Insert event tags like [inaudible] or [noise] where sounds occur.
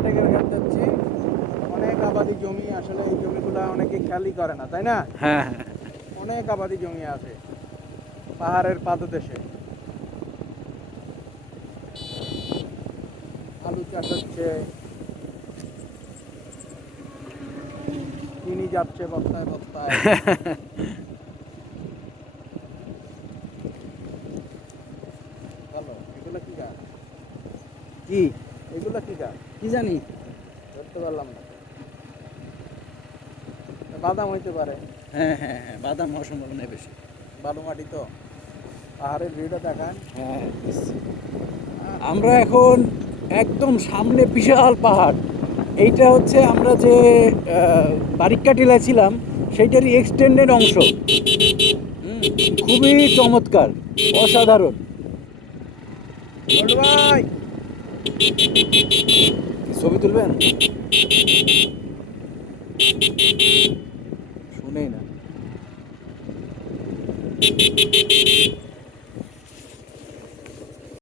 ওভারটেকের ঘাট যাচ্ছি। অনেক আবাদি জমি আসলে এই জমিগুলো অনেকে খেয়ালই করে না তাই না? হ্যাঁ হ্যাঁ। অনেক আবাদি জমি আছে পাহাড়ের পাদদেশে। আলু চাষ হচ্ছে। চিনি যাচ্ছে বস্তায় বস্তায়। [laughs] ভালো এগুলো কি গাছ? কি? এগুলো কি গাছ? কি জানি? ধরতে পারলাম না। বাদাম হইতে পারে। হ্যাঁ হ্যাঁ হ্যাঁ বাদাম হওয়ার সম্ভাবনা বেশি। বালু মাটি তো। পাহাড়ের ভিউটা দেখান। হ্যাঁ আমরা এখন একদম সামনে বিশাল পাহাড়। এইটা হচ্ছে আমরা যে আহ, বারিক্কা টিলায় ছিলাম সেইটারই এক্সটেন্ডেড অংশ। হুম, খুবই চমৎকার অসাধারণ। ভাই! ছবি তুলবেন? শুনেই না।